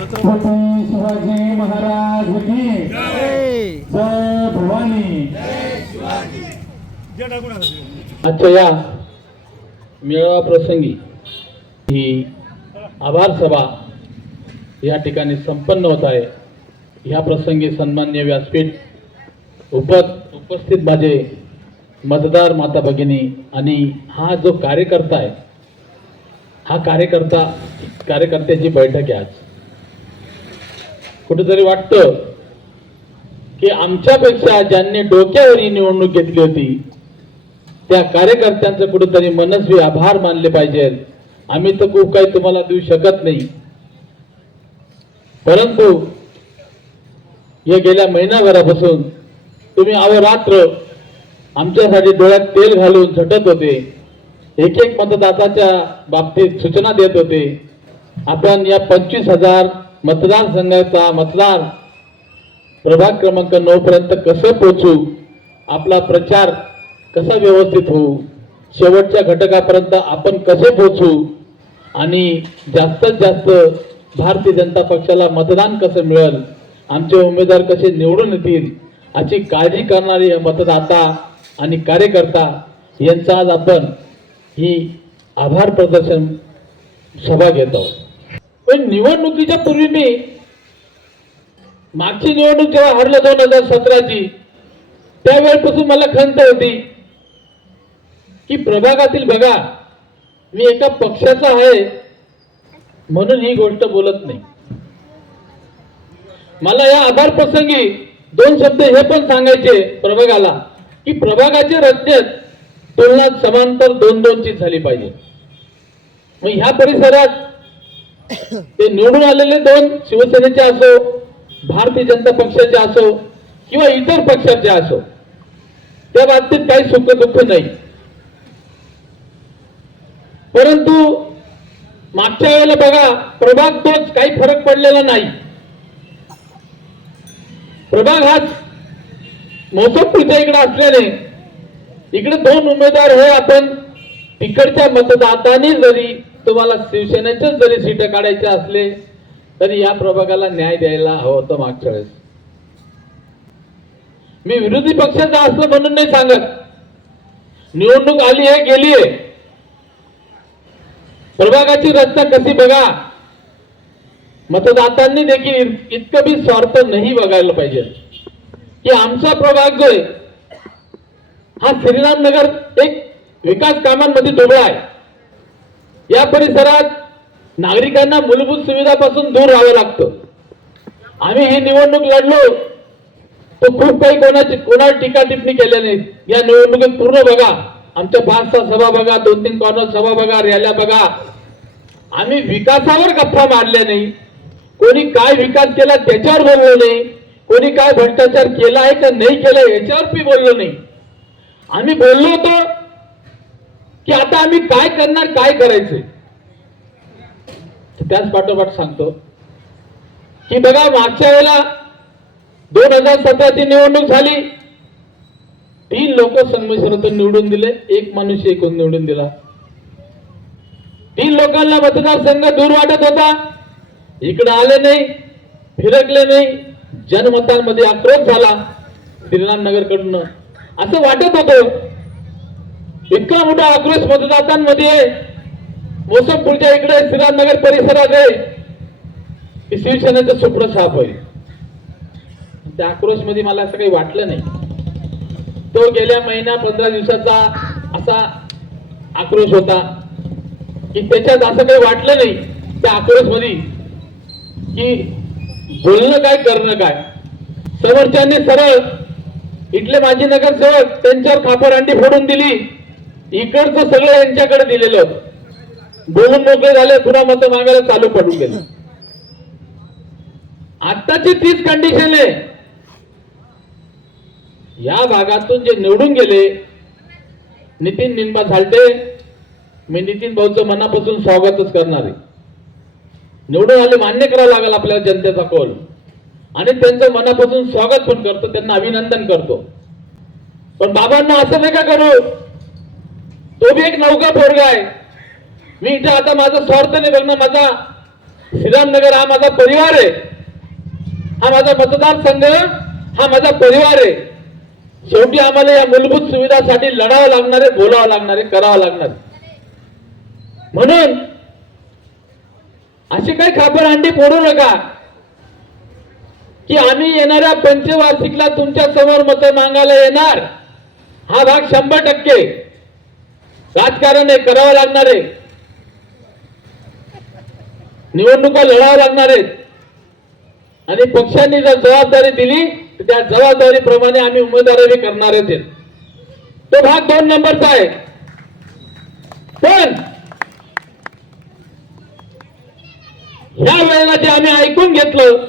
छत्रपती शिवाजी महाराज की जय भवानी। आजच्या या मेळावा प्रसंगी ही आभार सभा या ठिकाणी संपन्न होत आहे। या प्रसंगी सन्माननीय व्यासपीठ उपस्थित माझे मतदार माता भगिनी आणि हा जो कार्यकर्ता आहे, हा कार्यकर्त्याची बैठक आहे। आज कुठेतरी वाटतं की आमच्यापेक्षा ज्यांनी डोक्यावर ही निवडणूक घेतली होती त्या कार्यकर्त्यांचं कुठेतरी मनस्वी आभार मानले पाहिजेत। आम्ही तर खूप काही तुम्हाला देऊ शकत नाही, परंतु या गेल्या महिनाभरापासून तुम्ही अहोरात्र आमच्यासाठी डोळ्यात तेल घालून झटत होते, एक एक मतदाताच्या बाबतीत सूचना देत होते। आपण या 25,000 मतदारसंघाचा मतदार प्रभाग क्रमांक 9 पर्यंत कसं पोहोचू, आपला प्रचार कसा व्यवस्थित होऊ, शेवटच्या घटकापर्यंत आपण कसे पोहोचू आणि जास्तीत जास्त भारतीय जनता पक्षाला मतदान कसं मिळेल, आमचे उमेदवार कसे निवडून येतील याची काळजी करणारे मतदाता आणि कार्यकर्ता यांचा आज आपण ही आभार प्रदर्शन सभा घेत आहोत। पण निवडणुकीच्या पूर्वी मी मागची निवडणूक जेव्हा हरलो 2017ची, त्यावेळेपासून मला खंत होती की प्रभागातील बघा, मी एका पक्षाचा आहे म्हणून ही गोष्ट बोलत नाही। मला या आभार प्रसंगी 2 शब्द हे पण सांगायचे प्रभागाला की प्रभागाच्या रचनेत तुलना समांतर 2-2 ची झाली पाहिजे। मग ह्या परिसरात ते निवडून आलेले 2 शिवसेनेचे असो, भारतीय जनता पक्षाचे असो किंवा इतर पक्षाचे असो, त्या बाबतीत काही सुख दुःख नाही। परंतु मागच्या वेळेला बघा, प्रभाग तोच, काही फरक पडलेला नाही। प्रभाग हाच मोसमपूरच्या इकडे असल्याने इकडे 2 उमेदवार हे आपण तिकडच्या मतदातांनी जरी तुम्हाला शिवसेनेचे जरी सीट काढायचे असले तरी या प्रभागाला न्याय द्यायला हवं होतं मागच्या वेळेस। मी विरोधी पक्षाचा असलं म्हणून नाही सांगत, निवडणूक आली आहे गेली आहे, प्रभागाची रचना कशी बघा, मतदातांनी देखील इतकं बी स्वार्थ नाही बघायला पाहिजे की आमचा प्रभाग जो आहे हा श्रीरामनगर एक विकास कामांमध्ये डोबळा आहे। या परिसरात नागरिकांना मूलभूत सुविधापासून दूर राहावं लागतं। आम्ही ही निवडणूक लढलो तो खूप काही कोणावर टीका टिप्पणी केल्या नाही। या निवडणुकीत पूर्ण बघा, आमच्या 5-6 सभा बघा, 2-3 कॉर्नर सभा बघा, रॅल्या बघा, आम्ही विकासावर गप्पा मारल्या नाही, कोणी काय विकास केला त्याच्यावर बोललो नाही, कोणी काय भ्रष्टाचार केला आहे का नाही केला याच्यावर मी बोललो नाही। आम्ही बोललो होतो की आता आम्ही काय करणार, काय करायचंय। त्याच पाठोपाठ सांगतो की बघा, मागच्या वेळेला 2017ची निवडणूक झाली, 3 लोक संमिश्रातून निवडून दिले, 1 मनुष्य एकूण निवडून दिला। 3 लोकांना मतदारसंघ दूर वाटत होता, इकडे आले नाही, फिरकले नाही, जनमतांमध्ये आक्रोश झाला श्रीरामनगर कडून, असं वाटत होतं। इतका मोठा आक्रोश मतदातांमध्ये मोसमपूरच्या इकडे श्रीरामनगर परिसरात आहे की शिवसेनेचं सुप्र साफ होईल। त्या आक्रोश मध्ये मला असं काही वाटलं नाही। तो गेल्या 15 दिवसाचा असा आक्रोश होता की त्याच्यात असं काही वाटलं नाही त्या आक्रोश मध्ये की बोलणं काय करणं काय। समोरच्यांनी सरळ इथले माजी नगरसेवक त्यांच्यावर खापरअंडी फोडून दिली, इकडचं सगळं यांच्याकडे दिलेलं, बोलून मोकळे झाले, पुन्हा मत मागायला चालू पडून गेले। आताची तीच कंडिशन आहे। या भागातून जे निवडून गेले नितीन निंबा झालते, मी नितीन भाऊचं मनापासून स्वागतच करणार आहे। निवडून आले मान्य करावं लागेल आपल्याला जनतेचा कौल, आणि त्यांचं मनापासून स्वागत पण करतो, त्यांना अभिनंदन करतो। पण बाबांना असं नका करू, तो बी एक नौका पोरगा आहे। मी इथे आता माझा स्वार्थ नाही बघणं, माझा श्रीरामनगर हा माझा परिवार आहे, हा माझा मतदारसंघ, हा माझा परिवार आहे. शेवटी आम्हाला या मूलभूत सुविधासाठी लढावं लागणार आहे, बोलावं लागणार आहे, करावं लागणार आहे. म्हणून अशी काही खापरहांडी फोडू नका की आम्ही येणाऱ्या पंचवार्षिकला तुमच्या समोर मतं मागायला येणार. हा भाग 100% राजकारण आहे, करावं लागणार आहे, निवडणुका लढावं लागणार आहेत. आणि पक्षांनी जर जबाबदारी दिली तर त्या जबाबदारीप्रमाणे आम्ही उमेदवारी करणारच आहेत. तो भाग 2 नंबरचा आहे. पण ह्या वेळेला जे आम्ही ऐकून घेतलं,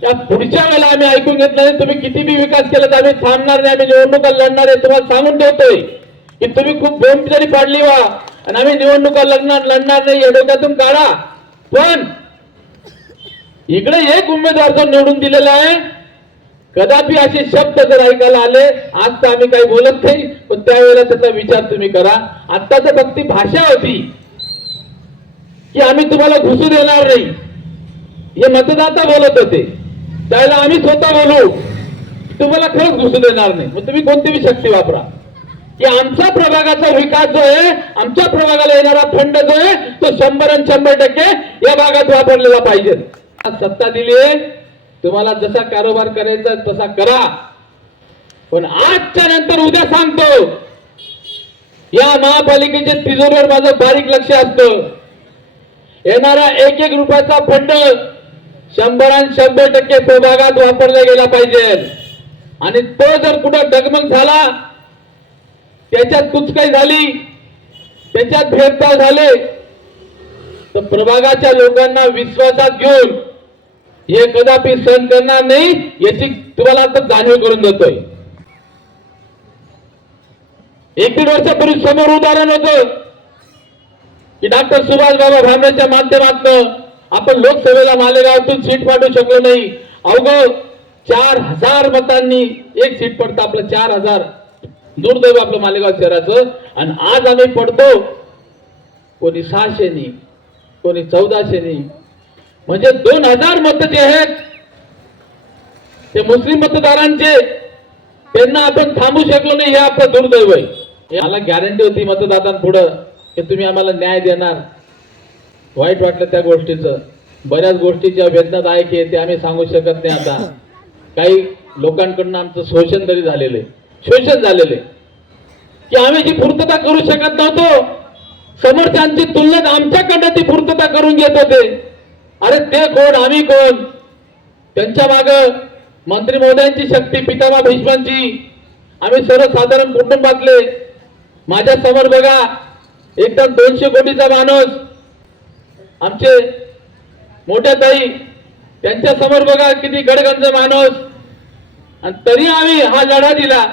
त्या पुढच्या वेळेला आम्ही ऐकून घेतलं नाही. तुम्ही किती बी विकास केला तर आम्ही थांबणार नाही, आम्ही निवडणुका लढणार आहे. तुम्हाला सांगून ठेवतोय की तुम्ही खूप बोंब जरी पाडली वा आणि आम्ही निवडणुका लढणार नाही, या डोक्यातून काढा. पण इकडे एक उमेदवार जो निवडून दिलेला आहे, कदापि असे शब्द जर ऐकायला आले, आज तर आम्ही काही बोलत नाही, पण त्यावेळेला त्याचा विचार तुम्ही करा. आता तर फक्त भाषा होती की आम्ही तुम्हाला घुसू देणार नाही, हे मतदाता बोलत होते. त्यावेळेला आम्ही स्वतः बोलू तुम्हाला खरंच घुसू देणार नाही. मग तुम्ही कोणती बी शक्ती वापरा की आमच्या प्रभागाचा विकास जो आहे, आमच्या प्रभागाला येणारा फंड जो आहे, तो 100% या भागात वापरलेला पाहिजे. आज सत्ता दिली आहे, तुम्हाला जसा कारोबार करायचा तसा करा. पण आजच्या नंतर उद्या सांगतो, या महापालिकेच्या तिजोरीवर माझं बारीक लक्ष असतं. येणारा 1-1 रुपयाचा फंड 100% प्रभागात वापरला गेला पाहिजे. आणि तो जर कुठं डगमग झाला, त्याच्यात कुचकाई झाली, त्याच्यात भेदभाव झाले, तर प्रभागाच्या लोकांना विश्वासात घेऊन हे कदापि सहन करणार नाही, याची तुम्हाला आता जाणीव करून देतोय. 1-1.5 वर्षापूर्वी समोर उदाहरण होतं की डॉक्टर सुभाषबाबा भामरेच्या माध्यमातून आपण लोकसभेला मालेगावातून सीट पाठवू शकलो नाही. अवघं 4000 मतांनी एक सीट पडतं आपलं, 4000. दुर्दैव आपलं मालेगाव शहराचं. आणि आज आम्ही पडतो कोणी 600नी, कोणी 1400नी. म्हणजे 2000 मत जे आहेत ते मुस्लिम मतदारांचे, त्यांना आपण थांबू शकलो नाही, हे आपलं दुर्दैव आहे. मला गॅरंटी होती मतदारांपुढं की तुम्ही आम्हाला न्याय देणार. वाईट वाटलं त्या गोष्टीचं. बऱ्याच गोष्टीच्या वेदनादायक आहे ते आम्ही सांगू शकत नाही. आता काही लोकांकडून आमचं शोषण तरी झालेलं आहे, शोषण झालेलं आहे की आम्ही जी पूर्तता करू शकत नव्हतो, समोरच्यांची तुलनेत आमच्याकडे ती पूर्तता करून घेत होते. अरे ते कोण, आम्ही कोण? त्यांच्या माग मंत्री महोदयांची शक्ती, पितामह भीष्मांची. आम्ही सर्वसाधारण कुटुंबातले. माझ्या समोर बघा एकदम 200 कोटीचा माणूस, आमचे मोठ्या ताई, त्यांच्या समोर बघा किती गडगंज माणूस. आणि तरी आम्ही हा लढा दिला.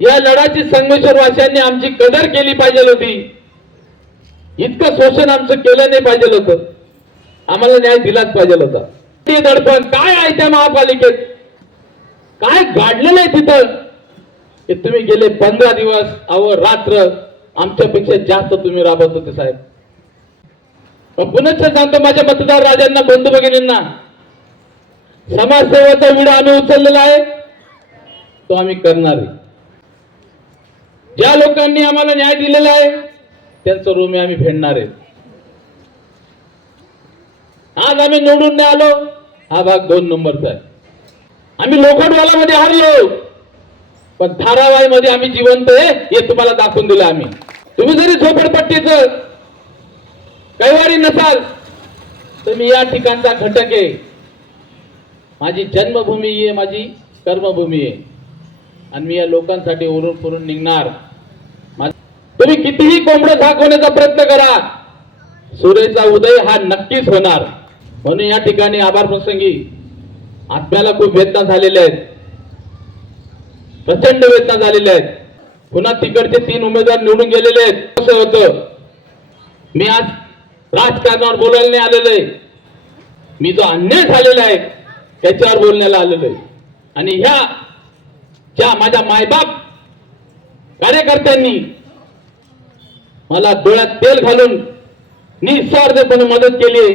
या लढाची संगमेश्वर वासियांनी आमची कदर केली पाहिजे होती. इतकं शोषण आमचं केलं नाही पाहिजे होतं. आम्हाला न्याय दिलाच पाहिजे होता. ते दडपण काय आहे त्या महापालिकेत, काय गाडलेलं आहे तिथं, की तुम्ही गेले 15 दिवस अहोरात्र आमच्यापेक्षा जास्त तुम्ही राबवत होते साहेब. पुनश्च सांगतो माझ्या मतदार राजांना, बंधू भगिनींना, समाजसेवेचा विडा आम्ही उचललेला आहे, तो आम्ही करणार आहे. ज्या लोकांनी आम्हाला न्याय दिलेला आहे त्यांचं ऋण आम्ही फेडणार आहे. आज आम्ही निवडून नाही आलो, हा भाग 2 नंबरचा आहे. आम्ही लोखंडवालामध्ये हारलो, पण धारावाईमध्ये आम्ही जिवंत आहे हे तुम्हाला दाखवून दिलं आम्ही. तुम्ही जरी झोपडपट्टीचं कैवारी नसाल तर मी या ठिकाणचा घटक आहे. माझी जन्मभूमी आहे, माझी कर्मभूमी आहे, आणि मी या लोकांसाठी ओरून पुरून निघणार. तुम्ही कितीही कोंबडं दाखवण्याचा प्रयत्न करा, सूर्याचा उदय हा नक्कीच होणार. म्हणून या ठिकाणी आभार प्रसंगी आत्म्याला खूप वेदना झालेल्या आहेत, प्रचंड वेदना झालेल्या आहेत. पुन्हा तिकडचे 3 उमेदवार निवडून गेलेले आहेत. कसं होतं, मी आज राजकारणावर बोलायला नाही आलेलो आहे, मी जो अन्याय झालेला आहे त्याच्यावर बोलण्याला आलेलो आहे. आणि ह्या ज्या माझ्या मायबाप कार्यकर्त्यांनी मला डोळ्यात तेल घालून निस्वार्थपणे मदत केली,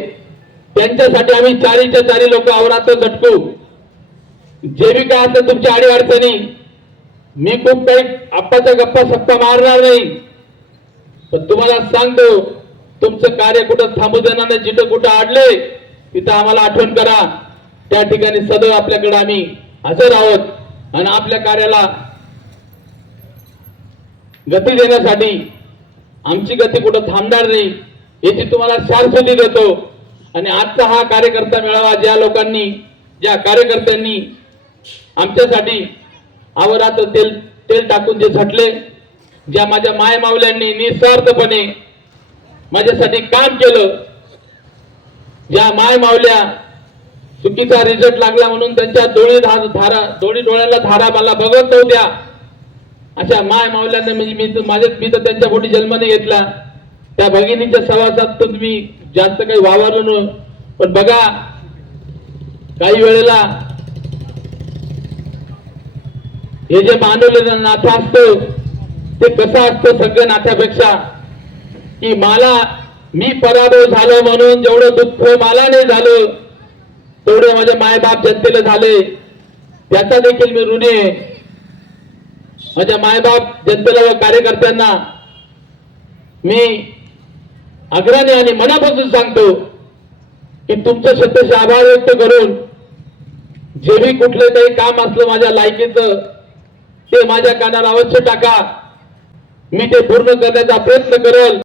त्यांच्यासाठी आम्ही चारीच्या चारी लोक अवरात्र झटकू. जे बी काय असेल तुमच्या अडीअडचणी, मी खूप काही आप्पाच्या गप्पा सप्पा मारणार नाही, पण तुम्हाला सांगतो तुमचं कार्य कुठं थांबू देणार नाही. जिथं कुठं अडले तिथं आम्हाला आठवण करा. त्या ठिकाणी सदैव आपल्याकडे आम्ही हजर आहोत आणि आपल्या कार्याला गती देण्यासाठी आमची गती कुठं थांबणार नाही याची तुम्हाला शारसुदी देतो. आणि आजचा हा कार्यकर्ता मेळावा ज्या लोकांनी, ज्या कार्यकर्त्यांनी आमच्यासाठी अवरात्र तेल टाकून जे झटले, ज्या माझ्या माय मावल्यांनी निस्वार्थपणे माझ्यासाठी काम केलं, ज्या माय मावल्या चुकीचा रिझल्ट लागला म्हणून त्यांच्या दोन्ही डोळ्याला धारा मला बघत नव्हत्या, अशा माय मावल्यांना म्हणजे मी तर त्यांच्या पोटी जन्माने घेतला. त्या भगिनीच्या सहवासात तुम्ही जास्त काही वावरलो न, पण बघा काही वेळेला हे जे मानवलेलं नातं असतं ते कसं असतं सगळ्या नात्यापेक्षा, की मी पराभव झालो म्हणून जेवढं दुःख मला नाही झालं तेवढे माझे मायबाप जनतेला झाले, त्याचा देखील मी ऋणी आहे. माझ्या मायबाप जनतेला व कार्यकर्त्यांना मी आग्रहाने आणि मनापासून सांगतो की तुमचं शतश आभार व्यक्त करून जे भी कुठलं काही काम असलं माझ्या लायकीचं ते माझ्या कानाला अवश्य टाका. मी ते पूर्ण करण्याचा प्रयत्न करेल.